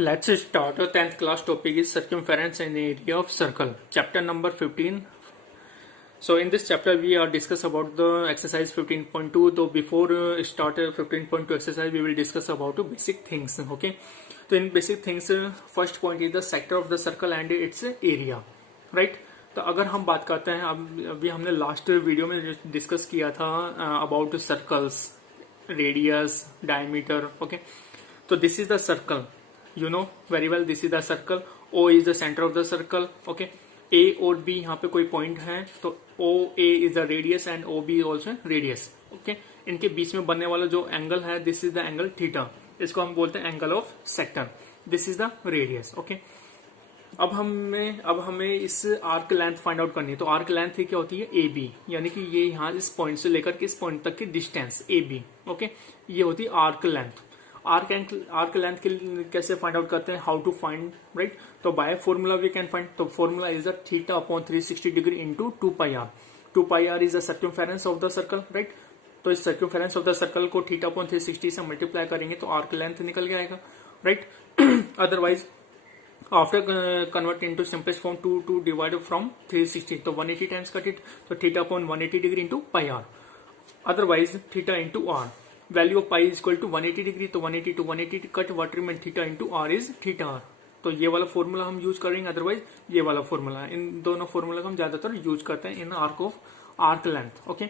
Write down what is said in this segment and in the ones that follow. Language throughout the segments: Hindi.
Let's start. The 10th class topic is circumference and area of circle. Chapter number 15. So in this chapter we are discuss about the exercise 15.2. So before start 15.2 exercise, we will discuss about the basic things. Okay. So in basic things, first point is the sector of the circle and its area. Right. तो अगर हम बात करते हैं, अभी हमने लास्ट वीडियो में डिस्कस किया था about circles, radius, diameter. Okay. तो this is the circle. You know very well this is the circle. O is the center of the circle. Okay. A और B यहाँ पे कोई पॉइंट है तो OA is the radius and OB also radius. Okay. इनके बीच में बनने वाला जो एंगल है, this is the angle theta. इसको हम बोलते हैं angle of sector. This is the radius. Okay. अब हमें इस आर्क लेंथ फाइंड आउट करनी है. तो आर्क लेंथ क्या होती है? AB, यानी कि ये यहाँ इस पॉइंट से लेकर के इस पॉइंट तक की डिस्टेंस AB. ओके. ये होती है आर्क लेंथ. आर्क लेंथ कैसे फाइंड आउट करते हैं? How to find, right? तो by formula we can find. तो formula is the theta upon 360 degree into 2πr. 2πr is the circumference of the circle, right? तो इस सर्कमफेरेंस ऑफ द सर्कल को थीटा अपॉन 360 से मल्टीप्लाई करेंगे तो आर्क लेंथ निकल के आएगा, right? Otherwise after convert into simplest form 2 divide from 360, तो 180 टाइम्स कट इट. तो theta upon 180 degree into πr. Otherwise theta into r. Value of pi is equal to 180 degree. तो 180 to 180 cut what remain theta into r is theta r. तो ये वाला फॉर्मूला हम यूज करेंगे, अदरवाइज ये वाला फॉर्मूला. इन दोनों फॉर्मूला को हम ज्यादातर यूज करते हैं in arc length. Okay.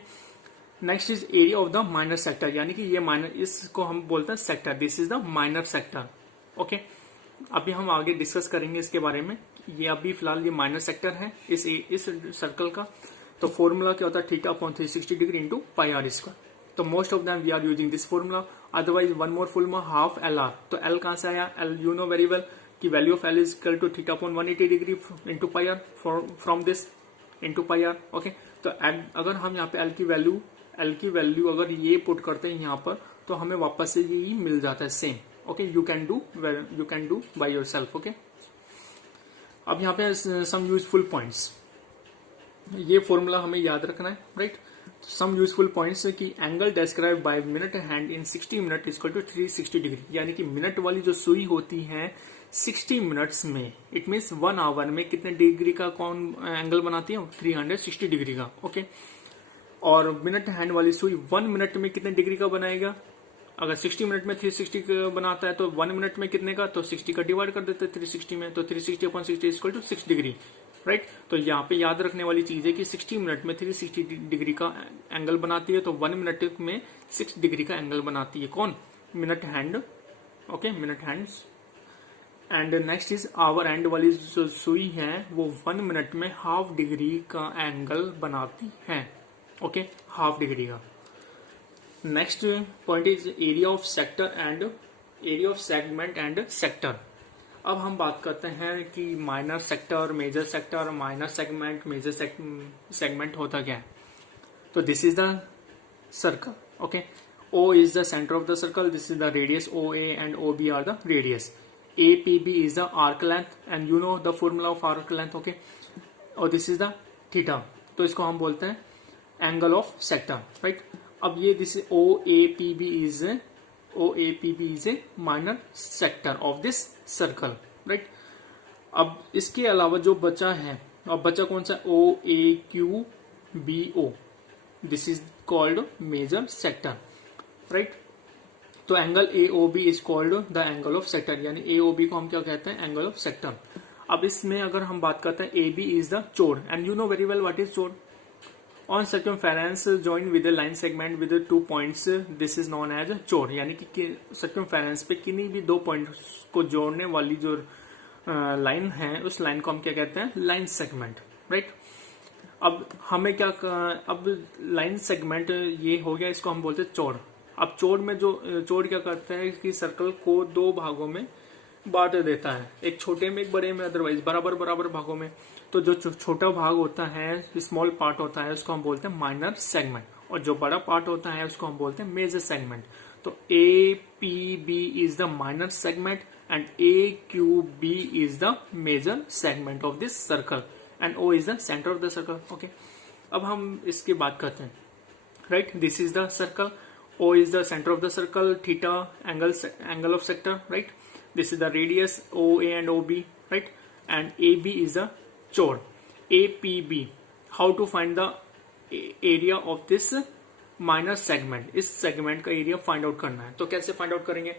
Next is area of the minor sector, यानी कि ये माइनर, इसको हम बोलते हैं sector. This is the minor sector. Okay. अभी हम आगे डिस्कस करेंगे इसके बारे में. ये अभी फिलहाल ये माइनर सेक्टर है इस सर्कल का. तो फॉर्मूला क्या होता है? Theta upon 360 degree into pi are square. तो most of them we are using this formula. Otherwise one more formula half L r. तो एल कहां से आया? L you know very well कि value of L is equal to theta upon 180 degree into pi r from this into pi r. Okay. तो अगर हम यहाँ पे एल की वैल्यू अगर ये पुट करते हैं यहाँ पर, तो हमें वापस से यही मिल जाता है same. Okay. You can do by yourself. Okay. अब यहाँ पे सम यूजफुल पॉइंट्स, ये फॉर्मूला हमें याद रखना है, राइट? सम यूजफुल पॉइंट्स की angle describe by minute hand in 60 minute is equal to 360 degree. यानी कि मिनट वाली जो सुई होती है 60 मिनट्स में, इट मीन्स 1 आवर में कितने डिग्री का कौन एंगल बनाती है? 360 डिग्री का. ओके. और मिनट हैंड वाली सुई 1 मिनट में कितने डिग्री का बनाएगा? अगर 60 मिनट में 360 का बनाता है तो 1 मिनट में कितने का? तो 60 का डिवाइड कर देते हैं 360 में. तो 360 upon 60 is equal to 6 degree, right? तो यहाँ पे याद रखने वाली चीज है कि 60 मिनट में 360 डिग्री का एंगल बनाती है, तो 1 मिनट में 6 डिग्री का एंगल बनाती है. कौन? Minute hand. Okay. Minute hands. And next is our and वाली जो सुई है वो 1 मिनट में हाफ डिग्री का एंगल बनाती है. ओके. हाफ डिग्री का. Next point is area of sector and area of segment and sector. अब हम बात करते हैं कि minor sector, major sector, minor segment, major segment होता क्या है. तो this is the circle. Okay. O is the centre of the circle. This is the radius. OA and OB are the radius. APB is the arc length and you know the formula of arc length. Okay. और दिस इज द थीटा. तो इसको हम बोलते हैं एंगल ऑफ सेक्टर, राइट? अब ये this OAPB is a minor sector of this circle, right? अब इसके अलावा जो बचा है, अब बचा कौन सा? OAQBO. This is called major sector, right? तो angle AOB is called the angle of sector, यानी AOB को हम क्या कहते हैं? Angle of sector. अब इसमें अगर हम बात करते हैं, AB is the chord and you know very well what is chord. On circumference joined with a line segment with the 2 points, this is known as chord. यानी कि circumference पे किन्हीं भी 2 पॉइंट्स को जोड़ने वाली जो लाइन है, उस लाइन को हम क्या कहते हैं? Line segment, right? अब हमें क्या, अब लाइन सेगमेंट ये हो गया, इसको हम बोलते हैं चोड़. अब चोड़ में जो चोड़ क्या करता है कि सर्कल को 2 भागों में बांट देता है, एक छोटे में एक बड़े में, अदरवाइज बराबर भागों में. तो जो छोटा भाग होता है, स्मॉल पार्ट होता है, उसको हम बोलते हैं माइनर सेगमेंट, और जो बड़ा पार्ट होता है उसको हम बोलते हैं मेजर सेगमेंट. तो APB is the minor segment and AQB is the major segment of this circle and O is the centre of the circle. Okay. अब हम इसकी बात करते हैं, right? This is the circle. O is the center of the circle. Theta angle of sector, right? This is the radius OA and OB, right? And AB is the chord. APB. How to find the area of this minor segment? इस सेगमेंट का एरिया फाइंड आउट करना है. तो कैसे फाइंड आउट करेंगे?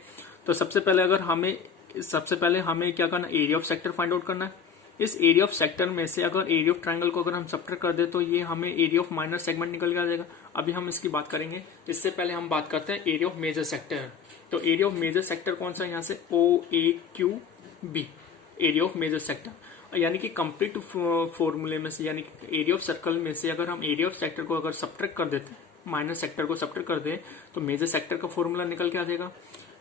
तो सबसे पहले हमें क्या करना, area of sector find out करना है. इस एरिया ऑफ सेक्टर में से अगर एरिया ऑफ ट्रायंगल को अगर हम सब्ट्रैक्ट कर दे तो ये हमें एरिया ऑफ माइनर सेगमेंट निकल के आ जाएगा. अभी हम इसकी बात करेंगे. इससे पहले हम बात करते हैं एरिया ऑफ मेजर सेक्टर. तो एरिया ऑफ मेजर सेक्टर कौन सा है? यहाँ से OAQB, area of major sector. यानी कि कंप्लीट फॉर्मूले में से, यानी कि एरिया ऑफ सर्कल में से अगर हम एरिया ऑफ सेक्टर को अगर सब्ट्रैक्ट कर देते हैं, माइनर सेक्टर को सब्ट्रैक्ट कर दे, तो मेजर सेक्टर का फॉर्मूला निकल के आ जाएगा.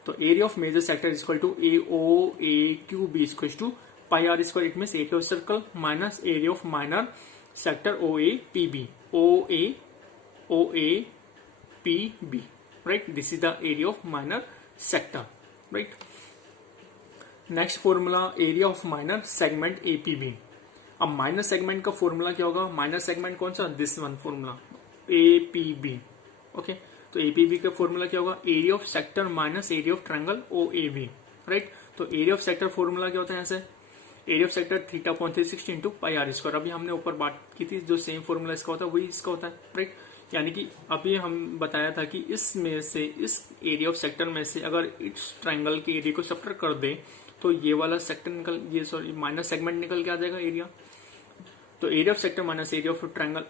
तो area of major sector is equal to AOAQB is equal to pi are square. It means area of circle minus area of minor sector OAPB. OAPB, right? This is the area of minor sector, right? Next formula area of minor segment APB. अब माइनर सेगमेंट का फॉर्मूला क्या होगा? माइनर सेगमेंट कौन सा? This one formula APB. Okay, तो APB का फॉर्मूला क्या होगा? Area of sector minus area of triangle OAB, right? तो एरिया ऑफ सेक्टर फॉर्मूला क्या होता है? ऐसे area of sector θ/360 into pi are square. अभी हमने ऊपर बात की थी, जो सेम फॉर्मूला इसका होता है वही इसका होता है, राइट? यानी कि अभी हम बताया था कि इसमें से, इस एरिया ऑफ सेक्टर में से अगर इस ट्रायंगल के एरिया को सब्ट्रैक्ट कर दे तो ये वाला सेक्टर माइनस सेगमेंट निकल के आ जाएगा एरिया. तो area of sector minus area of triangle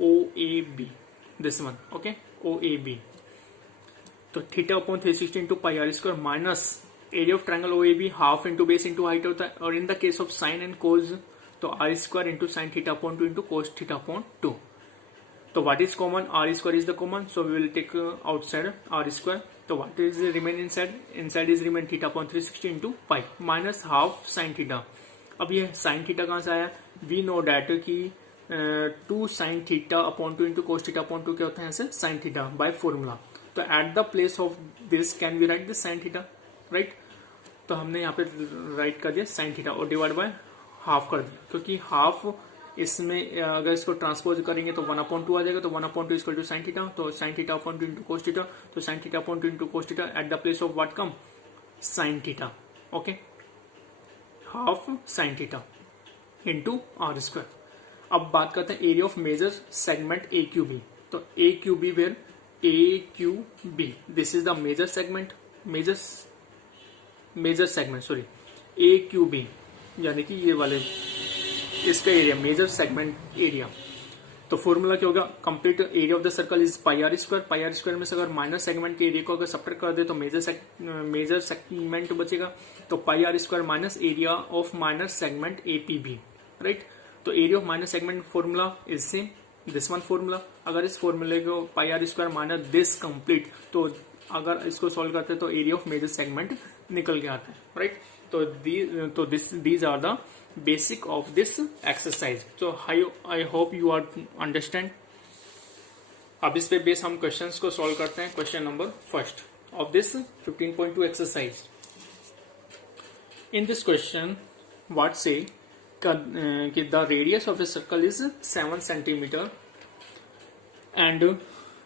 OAB, this one, okay, OAB. तो θ/360 into pi are square minus area of triangle OAB half into base into height होता है. और in the case of sine and cos तो R square into sine θ/2 into cos θ/2. तो what is common? R square is the common, so we will take outside R square. तो what is remain inside? Inside is remain θ/360 into pi minus half sine theta. अब ये साइन थीटा कहां से आया? वी नो डैट कि 2 साइन θ/2 इंटू कोस θ/2 क्या होता है? ऐसे साइन थीटा बाय फॉर्मूला. तो at the place of this can we write this sine theta, right? तो हमने यहाँ पे राइट कर दिया साइन थीटा और डिवाइड बाय हाफ कर दिया, क्योंकि हाफ इसमें अगर इसको ट्रांसपोज करेंगे तो 1/2 आ जाएगा. तो 1/2 इक्वल टू साइन थीटा. तो साइन θ/2 इंटू कोस थीटा. तो sine θ/2 into cos theta at the place of what come? Sine theta. Okay, half sine theta into R square. अब बात करते हैं area of major segment AQB. तो AQB where AQB, this is the major segment, major segment sorry, AQB यानी कि ये वाले इसका एरिया, मेजर सेगमेंट एरिया. तो फॉर्मूला क्या होगा? Complete area of the circle is pi are square. Pi are square में से अगर माइनर सेगमेंट के एरिया को अगर सब्ट्रैक्ट कर दे तो मेजर सेगमेंट बचेगा. तो pi are square minus area of minor segment APB, right? तो area of minor segment formula is same this one formula. अगर इस फॉर्मूले को pi are square minus this complete, तो अगर इसको सॉल्व करते हैं तो एरिया ऑफ मेजर सेगमेंट निकल के आता है, राइट? तो these are the basic of this exercise. So I hope you are understand. अब इस पे बेस हम क्वेश्चंस को सॉल्व करते हैं. Question number first of this 15.2 exercise. In this question, what say कि the radius of a circle is 7 centimeter and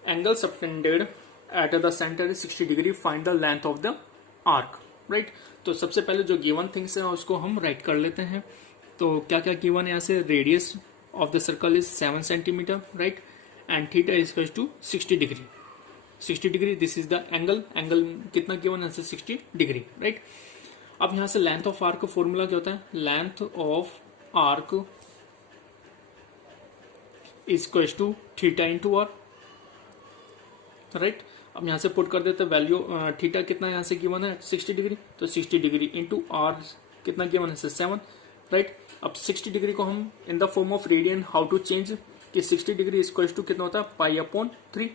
angle subtended at the center is 60 degree. Find the length of the arc, right? तो सबसे पहले जो गिवन थिंग्स है उसको हम राइट कर लेते हैं. तो क्या क्या गिवन है यहाँ से? Radius of the circle is 7 centimetre, right? And theta is equal to 60 degree. 60 degree, this is the angle. Angle कितना गिवन है? 60 डिग्री, राइट? अब यहाँ से लेंथ ऑफ आर्क का फॉर्मूला क्या होता है? Length of arc is equal to theta into R, right? अब यहाँ से पुट कर देते हैं वैल्यू. थीटा कितना यहाँ से गिवन है? 60 डिग्री. तो 60 डिग्री इंटू आर कितना गिवन है? 7, राइट? अब 60 डिग्री को हम in the form of radian how to change कि 60 डिग्री इक्वल टू कितना होता है? पाई/3,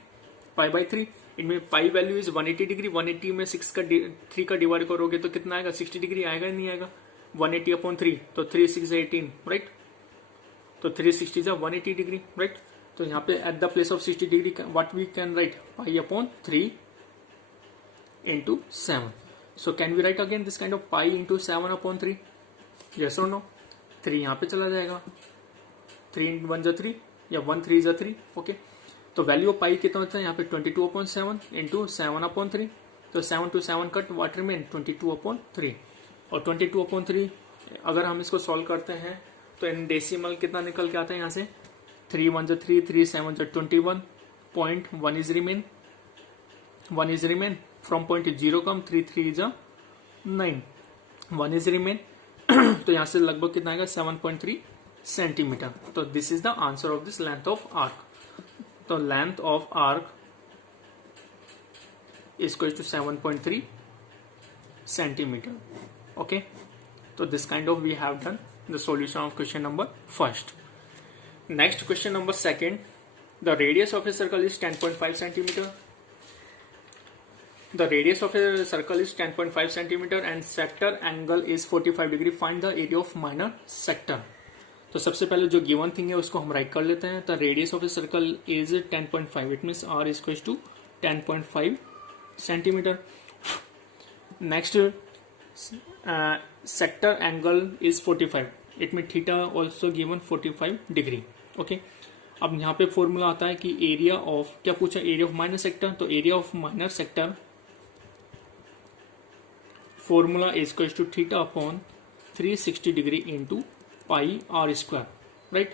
पाई/3. इनमें पाई वैल्यू इज 180 डिग्री. 180 में 3 का डिवाइड करोगे तो कितना आएगा? 60 डिग्री आएगा, नहीं आएगा? 180/3, तो 3 6 18, राइट? तो 360 is 180 डिग्री, राइट? तो यहाँ पे at the place of 60 degree what we can write? पाई/3 into 7. So can we write again this kind of pi into 7/3? Yes और नो? 3 यहाँ पे चला जाएगा. 3 1 जा 3 या 1 3 जा 3, ओके? तो वैल्यू ऑफ पाई कितना होता है यहाँ पे? 22/7 इंटू 7/3. तो 7 to 7 कट, व्हाट रिमेन 22/3, और 22/3 अगर हम इसको सॉल्व करते हैं तो इन डेसिमल कितना निकल के आता है यहाँ से, 3 1 3, 3 7 21, point 1 is remain, 1 is remain from point 0 come, 3 3 9, 1 is remain तो यहाँ से लगभग कितना आएगा 7.3 सेंटीमीटर। तो this is the answer of this length of arc. तो length of arc is equal to 7.3 centimeter. Okay, so this kind of we have done the solution of question number first. Next question number second, the radius of a circle is 10.5 centimeter. The radius of a circle is 10.5 centimeter and sector angle is 45 degree. Find the area of minor sector. तो सबसे पहले जो गिवन थिंग है उसको हम राइट कर लेते हैं। The radius of a circle is 10.5. It means r is equal to 10.5 centimeter. Next, sector angle is 45. It means theta also given 45 degree. Okay. अब यहाँ पे फॉर्मूला आता है कि एरिया ऑफ, क्या पूछा, एरिया ऑफ माइनर सेक्टर। तो area of minor sector formula is equal to theta upon 360 degree into pi are square, right.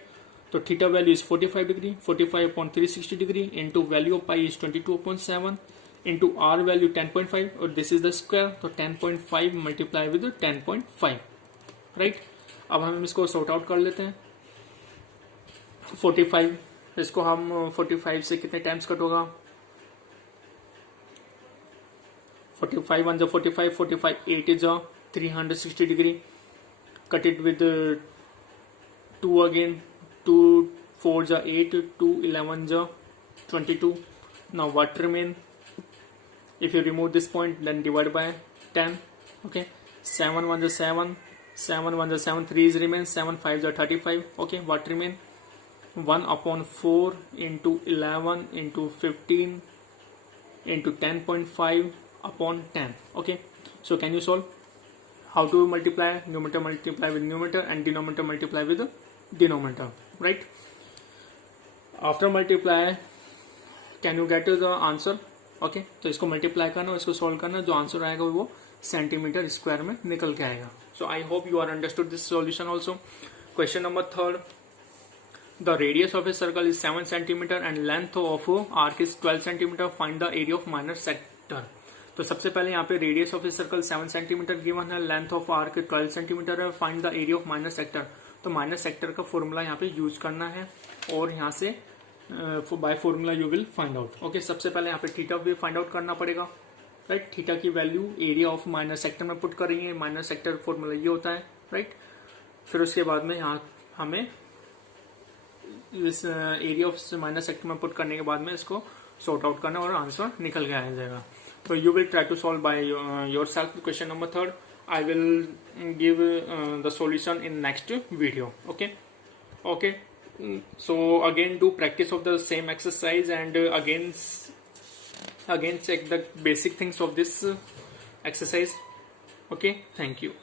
तो theta value is 45 degree, 45 upon 360 degree into value of pi is 22/7 into R value 10.5 और दिस इज द स्क्वायर। तो 10.5 मल्टीप्लाई विद 10.5, राइट। अब हम इसको सॉर्ट आउट कर लेते हैं। 45, इसको हम 45 से कितने टाइम्स कट होगा, 45 1 45, 45 8 is 360 degree. Cut it with 2 again, 2 4 is 8, 2 11 is 22. Now what remain? If you remove this point, then divide by 10. Okay, 7 1 is 7, 7 1 is 7, 3 is remain, 7 5 is 35. Okay, what remain? 1 upon 4 into 11 into 15 into 10.5 upon 10. Okay, so can you solve? How to multiply? Numerator multiply with numerator and denominator multiply with denominator, right? After multiply, can you get the answer? Okay, तो इसको मल्टीप्लाई करना और इसको सॉल्व करना, जो आंसर आएगा वो सेंटीमीटर स्क्वायर में निकल के आएगा। So I hope you are understood this solution also. Question number third, the radius of a circle is 7 centimeter and length of arc is 12 centimeter. Find the area of minor sector. तो सबसे पहले यहाँ पे radius of a circle 7 centimetre given है, लेंथ ऑफ आर्क 12 सेंटीमीटर है। Find the area of minor sector. तो माइनर सेक्टर का फॉर्मूला यहाँ पे यूज करना है और यहाँ से by formula you will find out. Okay, सबसे पहले यहाँ पे थीटा भी फाइंड आउट करना पड़ेगा, राइट। थीटा की value area of minor sector में पुट करेंगे, माइनर सेक्टर फॉर्मूला ये होता है, राइट। फिर उसके बाद में यहाँ हमें इस एरिया ऑफ माइनर सेक्टर में पुट करने के बाद में इसको सॉर्ट आउट करना और आंसर निकल के आ जाएगा। So you will try to solve by yourself question number third. I will give the solution in next video. Okay. So again do practice of the same exercise and again check the basic things of this exercise. Okay. Thank you.